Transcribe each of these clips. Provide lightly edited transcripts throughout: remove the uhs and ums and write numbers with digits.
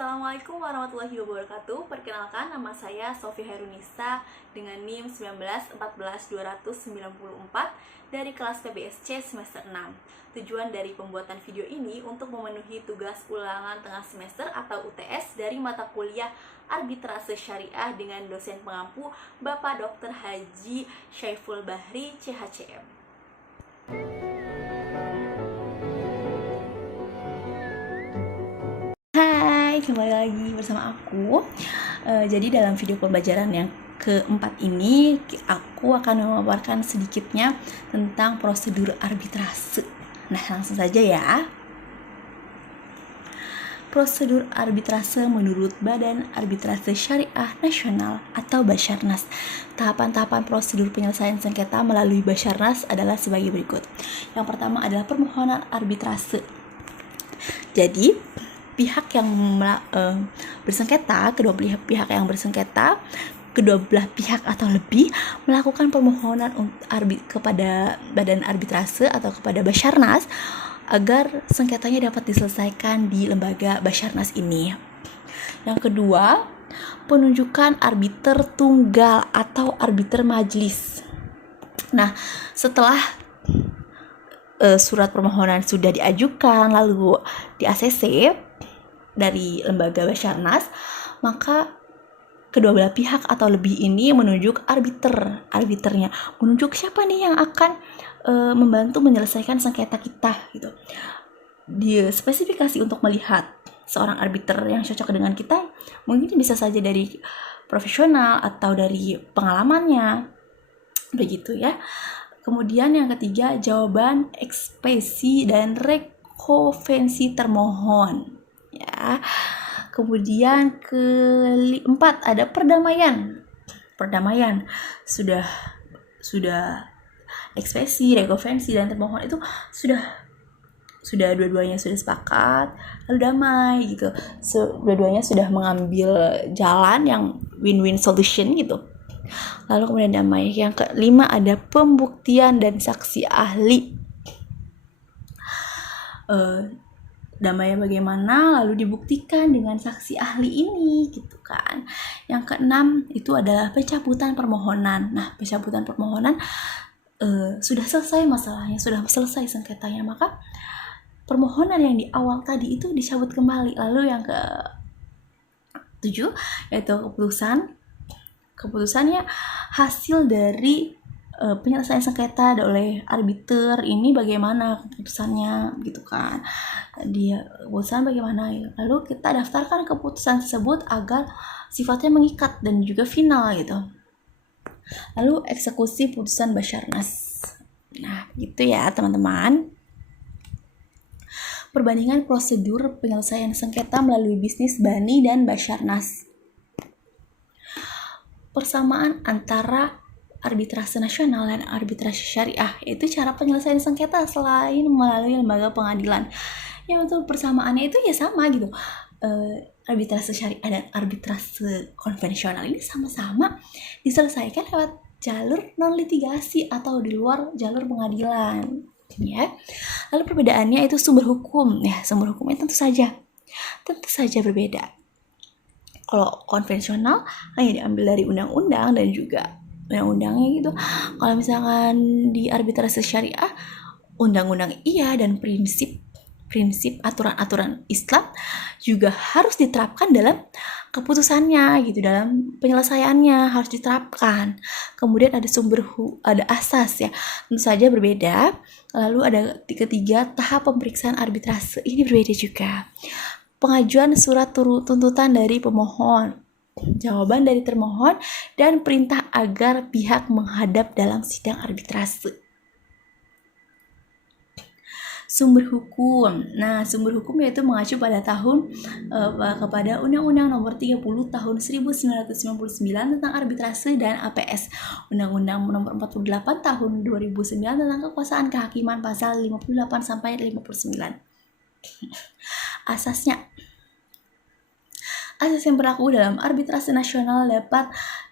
Assalamualaikum warahmatullahi wabarakatuh. Perkenalkan, nama saya Sofi Herunisa dengan NIM 1914294 dari kelas PBSC semester 6. Tujuan dari pembuatan video ini untuk memenuhi tugas ulangan tengah semester atau UTS dari mata kuliah Arbitrase Syariah dengan dosen pengampu Bapak Dr. Haji Syaiful Bahri, CHCM. Hai, kembali lagi bersama aku. Jadi dalam video pembelajaran yang keempat ini, aku akan memaparkan sedikitnya tentang prosedur arbitrase. Nah, langsung saja ya. Prosedur arbitrase menurut Badan Arbitrase Syariah Nasional atau Basarnas. Tahapan-tahapan prosedur penyelesaian sengketa melalui Basarnas adalah sebagai berikut. Yang pertama adalah permohonan arbitrase. Jadi, pihak yang bersengketa, kedua pihak yang bersengketa, kedua belah pihak atau lebih melakukan permohonan kepada Badan Arbitrase atau kepada Basarnas agar sengketanya dapat diselesaikan di lembaga Basarnas ini. Yang kedua, penunjukan arbiter tunggal atau arbiter majelis. Nah, setelah surat permohonan sudah diajukan lalu di ACC dari lembaga Basarnas, maka kedua belah pihak atau lebih ini menunjuk arbiternya, menunjuk siapa nih yang akan membantu menyelesaikan sengketa kita gitu. Dia spesifikasi untuk melihat seorang arbiter yang cocok dengan kita mungkin bisa saja dari profesional atau dari pengalamannya, begitu ya. Kemudian yang ketiga, jawaban ekspresi dan rekovensi termohon ya. Kemudian keempat ada perdamaian sudah ekspresi, rekovensi dan termohon itu sudah dua-duanya sudah sepakat lalu damai gitu. Dua-duanya sudah mengambil jalan yang win-win solution gitu. Lalu kemudian damai. Yang kelima ada pembuktian dan saksi ahli. Damainya bagaimana lalu dibuktikan dengan saksi ahli ini gitu kan. Yang keenam itu adalah pencabutan permohonan. Nah, pencabutan permohonan sudah selesai masalahnya, sudah selesai sengketanya, maka permohonan yang di awal tadi itu dicabut kembali. Lalu yang ke-7 yaitu keputusannya hasil dari penyelesaian sengketa oleh arbiter ini bagaimana keputusannya gitu kan. Dia keputusan bagaimana ya. Lalu kita daftarkan keputusan tersebut agar sifatnya mengikat dan juga final gitu. Lalu eksekusi putusan Basarnas. Nah, gitu ya teman-teman. Perbandingan prosedur penyelesaian sengketa melalui bisnis Bani dan Basarnas. Persamaan antara arbitrase nasional dan arbitrase syariah, yaitu cara penyelesaian sengketa selain melalui lembaga pengadilan. Ya, untuk persamaannya itu ya sama gitu. Arbitrase syariah dan arbitrase konvensional ini sama-sama diselesaikan lewat jalur non litigasi atau di luar jalur pengadilan ya. Lalu perbedaannya itu sumber hukum ya. Sumber hukumnya tentu saja berbeda. Kalau konvensional hanya diambil dari undang-undang dan juga undang-undangnya gitu. Kalau misalkan di arbitrase syariah, undang-undang iya dan prinsip aturan-aturan Islam juga harus diterapkan dalam keputusannya gitu, dalam penyelesaiannya harus diterapkan. Kemudian ada ada asas ya, tentu saja berbeda. Lalu ada ketiga, tahap pemeriksaan arbitrase ini berbeda juga. Pengajuan surat tuntutan dari pemohon, jawaban dari termohon, dan perintah agar pihak menghadap dalam sidang arbitrase. Sumber hukum. Nah, sumber hukum yaitu mengacu pada kepada Undang-Undang Nomor 30 Tahun 1999 tentang arbitrase dan APS, Undang-Undang Nomor 48 Tahun 2009 tentang kekuasaan kehakiman pasal 58 sampai 59. Asas yang berlaku dalam arbitrase nasional dapat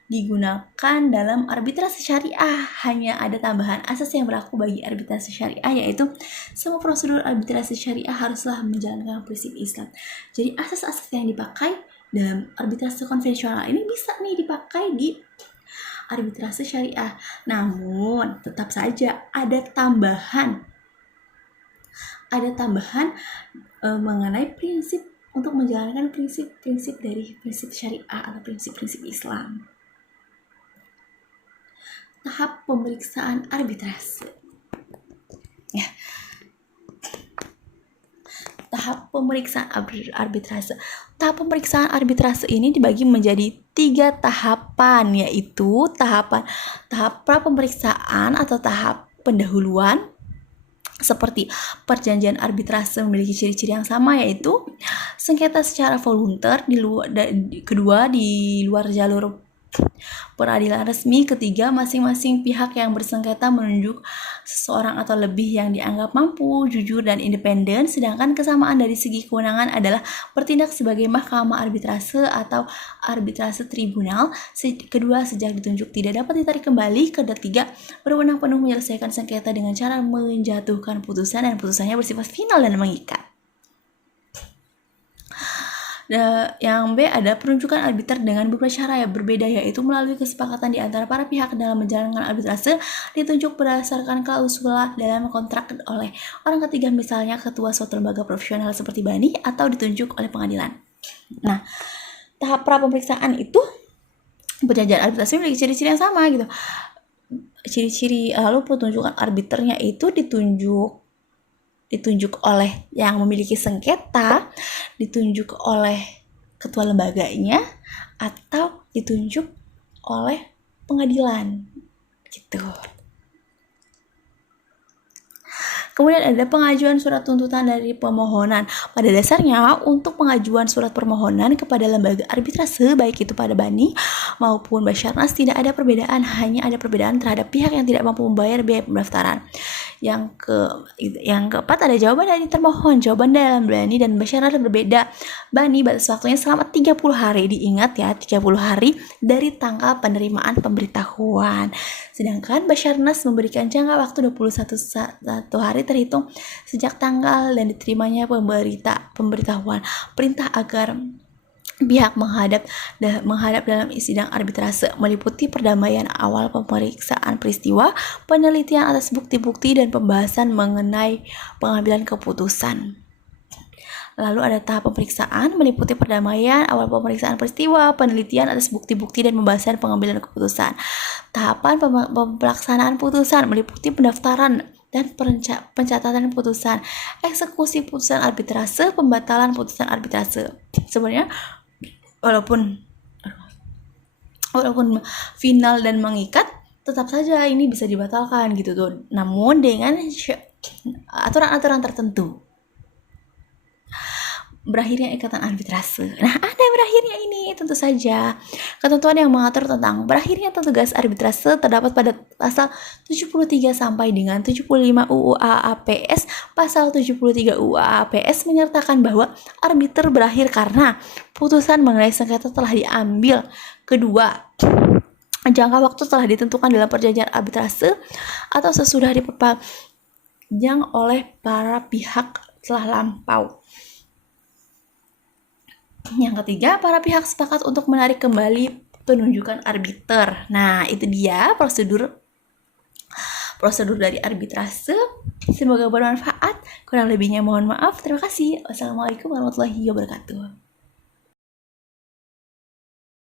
digunakan dalam arbitrase syariah. Hanya ada tambahan asas yang berlaku bagi arbitrase syariah, yaitu semua prosedur arbitrase syariah haruslah menjalankan prinsip Islam. Jadi asas-asas yang dipakai dalam arbitrase konvensional ini bisa nih dipakai di arbitrase syariah. Namun tetap saja ada tambahan mengenai prinsip untuk menjalankan prinsip-prinsip dari prinsip syariah atau prinsip-prinsip Islam. Tahap pemeriksaan arbitrase. Ya. Tahap pemeriksaan arbitrase. Tahap pemeriksaan arbitrase ini dibagi menjadi 3 tahapan, yaitu tahap pra pemeriksaan atau tahap pendahuluan. Seperti perjanjian arbitrase memiliki ciri-ciri yang sama, yaitu sengketa secara volunter, kedua di luar jalur peradilan resmi, ketiga masing-masing pihak yang bersengketa menunjuk seseorang atau lebih yang dianggap mampu, jujur, dan independen, sedangkan kesamaan dari segi kewenangan adalah bertindak sebagai mahkamah arbitrase atau arbitrase tribunal, kedua sejak ditunjuk tidak dapat ditarik kembali, ketiga berwenang penuh menyelesaikan sengketa dengan cara menjatuhkan putusan dan putusannya bersifat final dan mengikat. Yang B ada penunjukan arbiter dengan beberapa cara yang berbeda, yaitu melalui kesepakatan di antara para pihak dalam menjalankan arbitrase, ditunjuk berdasarkan klausula dalam kontrak oleh orang ketiga, misalnya ketua suatu lembaga profesional seperti BANI, atau ditunjuk oleh pengadilan. Nah, tahap pra pemeriksaan itu perjanjian arbitrase memiliki ciri-ciri yang sama gitu. Ciri-ciri lalu penunjukan arbiternya itu ditunjuk oleh yang memiliki sengketa, ditunjuk oleh ketua lembaganya, atau ditunjuk oleh pengadilan gitu. Kemudian ada pengajuan surat tuntutan dari pemohonan. Pada dasarnya, untuk pengajuan surat permohonan kepada lembaga arbitrase, baik itu pada BANI maupun Basarnas, tidak ada perbedaan, hanya ada perbedaan terhadap pihak yang tidak mampu membayar biaya pendaftaran. Yang keempat ada jawaban dari termohon. Jawaban dalam BANI dan Basarnas berbeda. BANI batas waktunya selama 30 hari. Diingat ya, 30 hari dari tanggal penerimaan pemberitahuan. Sedangkan Basarnas memberikan jangka waktu 21 hari terhitung sejak tanggal dan diterimanya pemberitahuan perintah agar pihak menghadap dalam sidang arbitrase, meliputi perdamaian awal, pemeriksaan peristiwa, penelitian atas bukti-bukti, dan pembahasan mengenai pengambilan keputusan. Lalu ada tahap pemeriksaan, meliputi perdamaian awal, pemeriksaan peristiwa, penelitian atas bukti-bukti, dan pembahasan pengambilan keputusan. Tahapan pelaksanaan putusan meliputi pendaftaran dan pencatatan putusan, eksekusi putusan arbitrase, pembatalan putusan arbitrase. Sebenarnya walaupun final dan mengikat, tetap saja ini bisa dibatalkan gitu tuh. Namun dengan aturan-aturan tertentu. Berakhirnya ikatan arbitrase. Nah, ada berakhirnya ini tentu saja. Ketentuan yang mengatur tentang berakhirnya tugas arbitrase terdapat pada pasal 73 sampai dengan 75 UU AAPS. Pasal 73 UU AAPS menyertakan bahwa arbiter berakhir karena putusan mengenai sengketa telah diambil. Kedua, jangka waktu telah ditentukan dalam perjanjian arbitrase atau sesudah diperpanjang oleh para pihak telah lampau. Yang ketiga, para pihak sepakat untuk menarik kembali penunjukan arbiter. Nah, itu dia prosedur dari arbitrase. Semoga bermanfaat. Kurang lebihnya mohon maaf. Terima kasih. Wassalamualaikum warahmatullahi wabarakatuh.